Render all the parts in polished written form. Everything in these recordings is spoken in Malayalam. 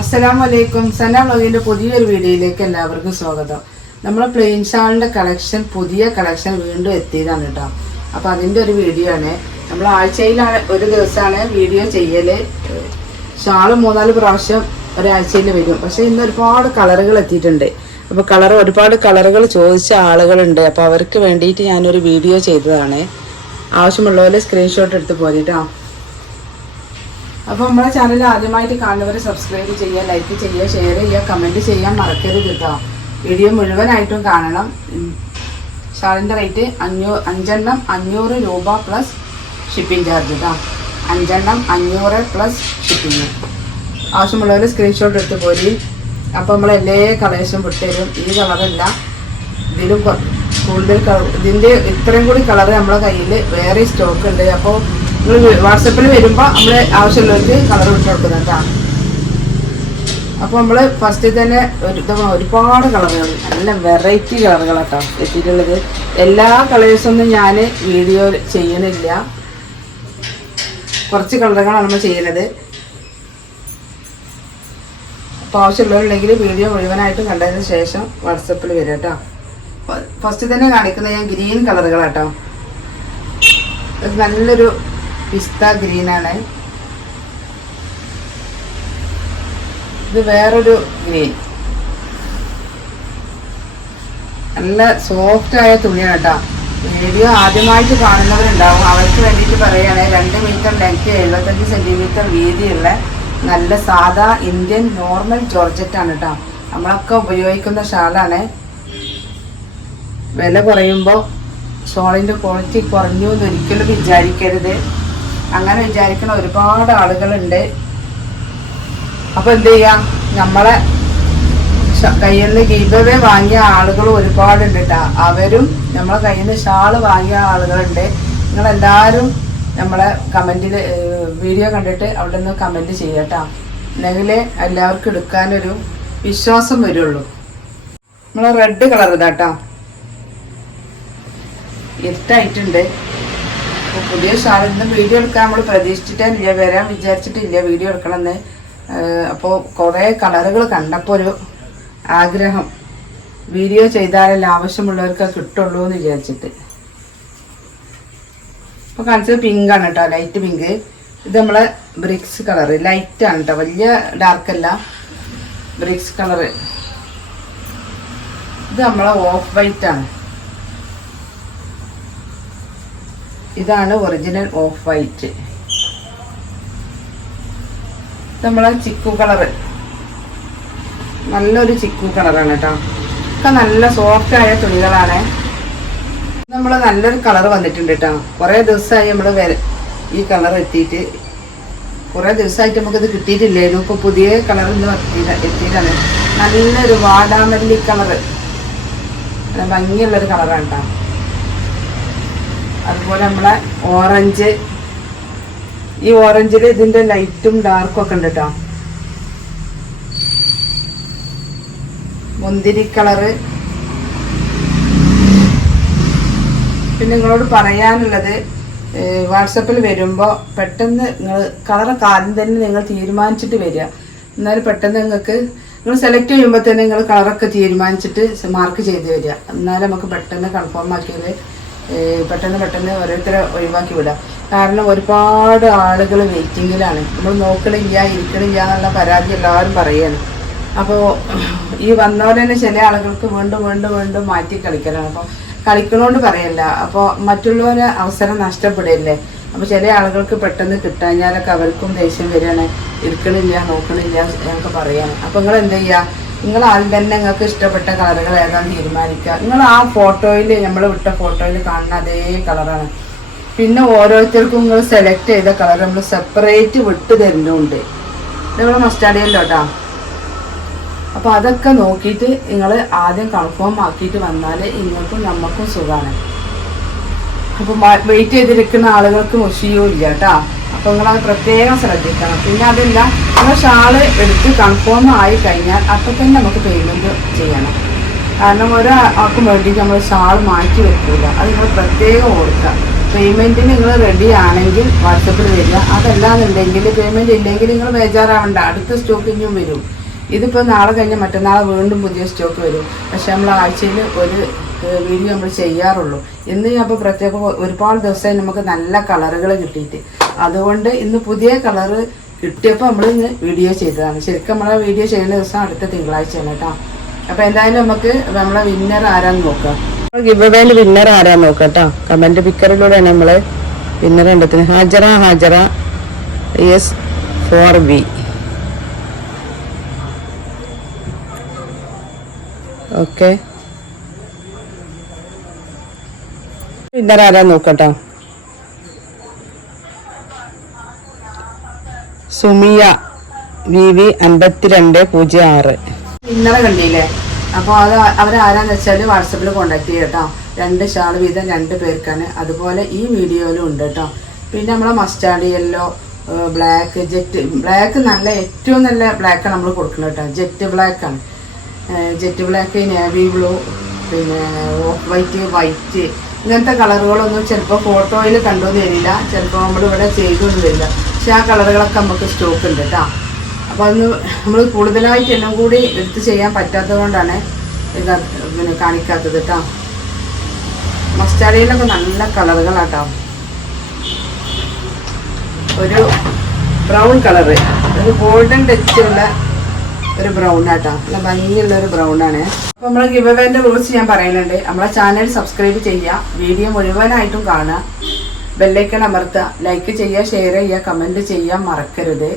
അസ്സലാമലൈക്കും. സന വ്ളോഗിൻ്റെ പുതിയൊരു വീഡിയോയിലേക്ക് എല്ലാവർക്കും സ്വാഗതം. നമ്മൾ പ്ലെയിൻ ഷാളിൻ്റെ പുതിയ കളക്ഷൻ വീണ്ടും എത്തിയതാണ് കേട്ടോ. അപ്പോൾ അതിൻ്റെ ഒരു വീഡിയോ ആണ്. നമ്മൾ ആഴ്ചയിലാണ് ഒരു ദിവസമാണ് വീഡിയോ ചെയ്യൽ. ഷാള് 3-4 പ്രാവശ്യം ഒരാഴ്ചയിൽ വരും. പക്ഷേ ഇന്ന് ഒരുപാട് കളറുകൾ എത്തിയിട്ടുണ്ട്. അപ്പോൾ ഒരുപാട് കളറുകൾ ചോദിച്ച ആളുകളുണ്ട്. അപ്പോൾ അവർക്ക് വേണ്ടിയിട്ട് ഞാനൊരു വീഡിയോ ചെയ്തതാണ്. ആവശ്യമുള്ളവരെ സ്ക്രീൻഷോട്ട് എടുത്ത് പോരിട്ടോ. അപ്പോൾ നമ്മുടെ ചാനൽ ആദ്യമായിട്ട് കാണുന്നവർ സബ്സ്ക്രൈബ് ചെയ്യുക, ലൈക്ക് ചെയ്യുക, ഷെയർ ചെയ്യുക, കമൻറ്റ് ചെയ്യാൻ മറക്കരുത് കേട്ടോ. വീഡിയോ മുഴുവനായിട്ടും കാണണം. ഷാളിൻ്റെ റേറ്റ് 5 എണ്ണം 500 രൂപ പ്ലസ് ഷിപ്പിംഗ് ചാർജ് കേട്ടോ. 5 എണ്ണം 500 പ്ലസ് ഷിപ്പിംഗ്. ആവശ്യമുള്ളവർ സ്ക്രീൻഷോട്ട് എടുത്ത് പോരി. അപ്പോൾ നമ്മൾ എല്ലാ കളേഴ്സും വിട്ടുതരും. ഈ കളറല്ല, ഇതിലും കൂടുതൽ ഇതിൻ്റെ ഇത്രയും കൂടി കളറ് നമ്മളെ കയ്യിൽ വേറെ സ്റ്റോക്ക് ഉണ്ട്. അപ്പോൾ നിങ്ങൾ വാട്സപ്പിൽ വരുമ്പോൾ നമ്മൾ ആവശ്യമുള്ളവർക്ക് കളർ വിട്ട് കൊടുക്കുന്നതാണ്. അപ്പോൾ നമ്മൾ ഫസ്റ്റിൽ തന്നെ ഒരുപാട് കളറുകൾ, നല്ല വെറൈറ്റി കളറുകളാട്ടോ എത്തിയിട്ടുള്ളത്. എല്ലാ കളേഴ്സൊന്നും ഞാൻ വീഡിയോ ചെയ്യണില്ല, കുറച്ച് കളറുകളാണ് നമ്മൾ ചെയ്യുന്നത്. അപ്പോൾ ആവശ്യമുള്ളവരുണ്ടെങ്കിൽ വീഡിയോ മുഴുവനായിട്ടും കണ്ടതിന് ശേഷം വാട്സപ്പിൽ വരും കേട്ടോ. ഫസ്റ്റ് തന്നെ കാണിക്കുന്നത് ഞാൻ ഗ്രീൻ കളറുകളാട്ടോ. ഇത് നല്ലൊരു പിസ്ത ഗ്രീനാണ്. ഇത് വേറൊരു ഗ്രീൻ, നല്ല സോഫ്റ്റ് ആയ തുണിയാണ് കേട്ടോ. വീഡിയോ ആദ്യമായിട്ട് കാണുന്നവരുണ്ടാവും, അവർക്ക് വേണ്ടിയിട്ട് പറയുകയാണ്. 2 മീറ്റർ ലെങ്ത് 75 സെൻറ്റിമീറ്റർ വീതിയുള്ള നല്ല സാധാ ഇന്ത്യൻ നോർമൽ ജോർജറ്റാണ് കേട്ടോ. നമ്മളൊക്കെ ഉപയോഗിക്കുന്ന ഷാളാണ്. വില കുറയുമ്പോൾ ഷോളിൻ്റെ ക്വാളിറ്റി കുറഞ്ഞു എന്ന് ഒരിക്കലും വിചാരിക്കരുത്. അങ്ങനെ വിചാരിക്കുന്ന ഒരുപാട് ആളുകളുണ്ട്. അപ്പോൾ എന്ത് ചെയ്യാം, നമ്മളെ കയ്യിൽ നിന്ന് ഗിവ് വാങ്ങിയ ആളുകൾ ഒരുപാടുണ്ട് കേട്ടോ. അവരും നമ്മളെ കയ്യിൽ നിന്ന് ഷാള് വാങ്ങിയ ആളുകളുണ്ട്. നിങ്ങളെല്ലാവരും നമ്മളെ കമൻറ്റിൽ വീഡിയോ കണ്ടിട്ട് അവിടെ നിന്ന് കമൻറ്റ് ചെയ്യുക കേട്ടോ. എന്നെങ്കിലേ എല്ലാവർക്കും എടുക്കാനൊരു വിശ്വാസം വരുള്ളൂ. നമ്മളെ റെഡ് കളർ ഇതാട്ടോ, ഇരുട്ടായിട്ടുണ്ട്. അപ്പോൾ പുതിയ ഷാൾ ഇന്ന് വീഡിയോ എടുക്കാൻ നമ്മൾ പ്രതീക്ഷിച്ചിട്ടില്ല, വരാൻ വിചാരിച്ചിട്ടില്ല വീഡിയോ എടുക്കണമെന്ന്. അപ്പോൾ കുറേ കളറുകൾ കണ്ടപ്പോൾ ഒരു ആഗ്രഹം, വീഡിയോ ചെയ്താലല്ല ആവശ്യമുള്ളവർക്ക് കിട്ടുള്ളൂ എന്ന് വിചാരിച്ചിട്ട്. അപ്പോൾ കാണിച്ചത് പിങ്കാണ് കേട്ടോ, ലൈറ്റ് പിങ്ക്. ഇത് നമ്മളെ ബ്രിക്സ് കളറ്, ലൈറ്റാണ് കേട്ടോ, വലിയ ഡാർക്കല്ല, ബ്രിക്സ് കളറ്. ഇത് നമ്മളെ ഓഫ് വൈറ്റ് ആണ്. ഇതാണ് ഒറിജിനൽ ഓഫ് വൈറ്റ്. നമ്മളെ ചിക്കു കളറ്, നല്ലൊരു ചിക്കു കളറാണ് കേട്ടോ. ഒക്കെ നല്ല സോഫ്റ്റ് ആയ തുണികളാണ്. നമ്മൾ നല്ലൊരു കളർ വന്നിട്ടുണ്ട് കേട്ടോ. കുറേ ദിവസമായി നമ്മൾ ഈ കളർ എത്തിയിട്ട്, കുറേ ദിവസമായിട്ട് നമുക്കിത് കിട്ടിയിട്ടില്ലായിരുന്നു. ഇപ്പോൾ പുതിയ കളർ ഇന്ന് എത്തിയതാണ്. നല്ലൊരു വാടാമല്ലി കളറ്, നല്ല ഭംഗിയുള്ളൊരു കളറാണ് കേട്ടോ. അതുപോലെ നമ്മളെ ഓറഞ്ച്, ഈ ഓറഞ്ചിൽ ഇതിൻ്റെ ലൈറ്റും ഡാർക്കും ഒക്കെ ഉണ്ട് കേട്ടോ. മുന്തിരി കളറ്. പിന്നെ നിങ്ങളോട് പറയാനുള്ളത്, വാട്സപ്പിൽ വരുമ്പോൾ പെട്ടെന്ന് കളറൊക്കെ ആദ്യം തന്നെ നിങ്ങൾ തീരുമാനിച്ചിട്ട് വരിക. എന്നാലും പെട്ടെന്ന് നിങ്ങൾ സെലക്ട് ചെയ്യുമ്പോൾ തന്നെ നിങ്ങൾ കളറൊക്കെ തീരുമാനിച്ചിട്ട് മാർക്ക് ചെയ്ത് വരിക. എന്നാലും നമുക്ക് പെട്ടെന്ന് കൺഫേം ആക്കിയത് പെട്ടെന്ന് ഓരോരുത്തരെ ഒഴിവാക്കി വിടാം. കാരണം ഒരുപാട് ആളുകൾ വെയിറ്റിങ്ങിലാണ്. നമ്മൾ നോക്കണില്ല, ഇരിക്കണില്ല എന്നുള്ള പരാതി എല്ലാവരും പറയുകയാണ്. അപ്പോൾ ഈ വന്നവരെ തന്നെ ചില ആളുകൾക്ക് വീണ്ടും മാറ്റി കളിക്കലാണ്. അപ്പോൾ കളിക്കണോണ്ട് പറയല്ല, അപ്പോൾ മറ്റുള്ളവരെ അവസരം നഷ്ടപ്പെടില്ലേ. അപ്പോൾ ചില ആളുകൾക്ക് പെട്ടെന്ന് കിട്ടാഞ്ഞാലൊക്കെ അവർക്കും ദേഷ്യം വരികയാണ്, ഇരിക്കണില്ല, നോക്കണില്ല എന്നൊക്കെ പറയാണ്. അപ്പോൾ നിങ്ങൾ എന്ത് ചെയ്യുക, നിങ്ങൾ ആദ്യം തന്നെ നിങ്ങൾക്ക് ഇഷ്ടപ്പെട്ട കളറുകൾ ഏതാണെന്ന് തീരുമാനിക്കുക. നിങ്ങൾ ആ ഫോട്ടോയിൽ, നമ്മൾ വിട്ട ഫോട്ടോയിൽ കാണുന്ന അതേ കളറാണ്. പിന്നെ ഓരോരുത്തർക്കും നിങ്ങൾ സെലക്ട് ചെയ്ത കളർ നമ്മൾ സെപ്പറേറ്റ് വിട്ട് തരുന്നുണ്ട്. നമ്മൾ മസ്റ്റാർഡിയല്ലോ കേട്ടോ. അപ്പോൾ അതൊക്കെ നോക്കിയിട്ട് നിങ്ങൾ ആദ്യം കൺഫേം ആക്കിയിട്ട് വന്നാൽ ഇങ്ങൾക്കും നമുക്കും സുഖമാണ്. അപ്പോൾ വെയിറ്റ് ചെയ്തിരിക്കുന്ന ആളുകൾക്ക് മുഷിയോ ഇല്ല കേട്ടോ. അപ്പോൾ നിങ്ങളത് പ്രത്യേകം ശ്രദ്ധിക്കണം. പിന്നെ അതല്ല, നിങ്ങൾ ഷാള് എടുത്ത് കൺഫേം ആയി കഴിഞ്ഞാൽ അപ്പം തന്നെ നമുക്ക് പേയ്മെൻറ്റ് ചെയ്യണം. കാരണം ഒരാൾക്കും വേണ്ടിയിട്ട് നമ്മൾ ഷാൾ മാറ്റി വെക്കില്ല. അത് നിങ്ങൾ പ്രത്യേകം ഓർക്കുക. പേയ്മെൻറ്റിന് നിങ്ങൾ റെഡി ആണെങ്കിൽ വാട്സപ്പിൽ വരിക. അതല്ലാന്നുണ്ടെങ്കിൽ പേയ്മെൻറ്റ് ഇല്ലെങ്കിൽ നിങ്ങൾ ബേജാറാവണ്ട, അടുത്ത സ്റ്റോക്ക് ഇനിയും വരും. ഇതിപ്പോൾ നാളെ കഴിഞ്ഞ് മറ്റന്നാൾ വീണ്ടും പുതിയ സ്റ്റോക്ക് വരും. പക്ഷെ നമ്മൾ ആഴ്ചയിൽ ഒരു വീഡിയോ നമ്മൾ ചെയ്യാറുള്ളൂ. ഇന്ന് ഞാൻ ഇപ്പോൾ പ്രത്യേകം ഒരുപാട് ദിവസമായി നമുക്ക് നല്ല കളറുകൾ കിട്ടിയിട്ട്, അതുകൊണ്ട് ഇന്ന് പുതിയ കളറ് കിട്ടിയപ്പോൾ നമ്മൾ ഇന്ന് വീഡിയോ ചെയ്തതാണ്. ശരിക്കും നമ്മളെ വീഡിയോ ചെയ്യുന്ന ദിവസം അടുത്ത തിങ്കളാഴ്ചയാണ് കേട്ടോ. അപ്പോൾ എന്തായാലും നമുക്ക് നമ്മളെ വിന്നർ ആരാന്ന് നോക്കാം. ഗിവ് അവേയിൽ വിന്നർ ആരാന്ന് നോക്കാം കേട്ടോ. കമൻറ്റ് പിക്കറിലൂടെയാണ് നമ്മൾ വിന്നർ കണ്ടെത്തുന്നത്. ഹാജറ ES4V. ഓക്കെ, വിന്നർ ആരാന്ന് നോക്കട്ടോ. സുമിയ VV 5206. ഇന്നലെ കണ്ടില്ലേ? അപ്പോൾ അത് അവരാരാന്ന് വെച്ചാൽ വാട്സപ്പിൽ കോണ്ടാക്ട് ചെയ്യുക കേട്ടോ. 2 ഷാൾ വീതം 2 പേർക്കാണ്. അതുപോലെ ഈ വീഡിയോയിലും ഉണ്ട് കേട്ടോ. പിന്നെ നമ്മളെ മസ്റ്റാർഡ് യെല്ലോ, ബ്ലാക്ക്, ബ്ലാക്ക് നല്ല ഏറ്റവും നല്ല ബ്ലാക്കാണ് നമ്മൾ കൊടുക്കുന്നത് കേട്ടോ. ജെറ്റ് ബ്ലാക്ക്, നേവി ബ്ലൂ, പിന്നെ ഓഫ് വൈറ്റ് ഇങ്ങനത്തെ കളറുകളൊന്നും ചിലപ്പോൾ ഫോട്ടോയിൽ കണ്ടുവന്ന് തരില്ല, ചിലപ്പോൾ നമ്മളിവിടെ ചെയ്തൊന്നും വരില്ല. പക്ഷെ ആ കളറുകളൊക്കെ നമുക്ക് സ്റ്റോക്ക് ഉണ്ട് കേട്ടോ. അപ്പോൾ അതൊന്ന് നമ്മൾ കൂടുതലായിട്ട് എല്ലാം കൂടി എടുത്ത് ചെയ്യാൻ പറ്റാത്തത് കൊണ്ടാണ് ഇത് പിന്നെ കാണിക്കാത്തത് കേട്ടോ. മസ്റ്റാർഡിലൊക്കെ നല്ല കളറുകളാട്ടോ. ഒരു ബ്രൗൺ കളറ്, ഒരു ഗോൾഡൻ ടച്ചുള്ള ഒരു ബ്രൗൺ ആട്ടോ. നല്ല ഭംഗിയുള്ള ഒരു ബ്രൗൺ ആണ്. അപ്പോൾ നമ്മൾ ഗിവ് അവേൻ്റെ റൂൾസ് ഞാൻ പറയുന്നുണ്ട്. നമ്മളെ ചാനൽ സബ്സ്ക്രൈബ് ചെയ്യുക, വീഡിയോ മുഴുവനായിട്ടും കാണുക, ബെല്ലൈക്കൺ അമർത്തുക, ലൈക്ക് ചെയ്യുക, ഷെയർ ചെയ്യുക, കമൻറ്റ് ചെയ്യാൻ മറക്കരുത്.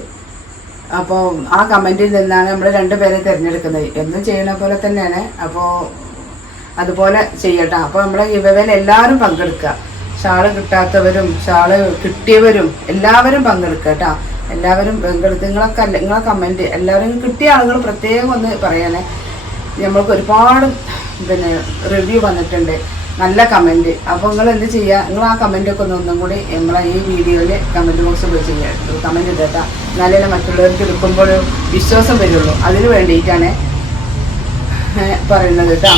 അപ്പോൾ ആ കമൻറ്റിൽ നിന്നാണ് നമ്മൾ 2 പേരെ തിരഞ്ഞെടുക്കുന്നത്. എന്നും ചെയ്യുന്ന പോലെ തന്നെയാണ്. അപ്പോൾ അതുപോലെ ചെയ്യട്ടോ. അപ്പോൾ നമ്മളെ ഗിവ് അവേയിൽ എല്ലാവരും പങ്കെടുക്കുക. ഷാള് കിട്ടാത്തവരും ഷാള് കിട്ടിയവരും എല്ലാവരും പങ്കെടുക്കുക കേട്ടോ. എല്ലാവരും പങ്കെടുത്ത് നിങ്ങളെ കമൻറ്റ് എല്ലാവരും കിട്ടിയ ആളുകൾ പ്രത്യേകം ഒന്ന് പറയണേ. നമ്മൾക്ക് ഒരുപാട് പിന്നെ റിവ്യൂ വന്നിട്ടുണ്ട്, നല്ല കമൻറ്റ്. അപ്പോൾ നിങ്ങൾ എന്ത് ചെയ്യുക, നിങ്ങൾ ആ കമൻറ്റൊക്കെ ഒന്നും കൂടി നമ്മളെ ഈ വീഡിയോയിൽ കമൻറ്റ് ബോക്സിൽ പോയി ചെയ്യുക, കമൻറ്റ് ഇടട്ടാ. എന്നാലേ മറ്റുള്ളവർക്ക് എടുക്കുമ്പോൾ വിശ്വാസം വരുള്ളൂ. അതിന് വേണ്ടിയിട്ടാണ് പറയുന്നത് കേട്ടോ.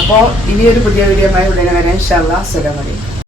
അപ്പോൾ ഇനിയൊരു പുതിയ വീഡിയോയുമായി ഉടനെ വരാൻ ഇൻഷാ അല്ലാഹ്. അസ്സലാമു അലൈക്കും.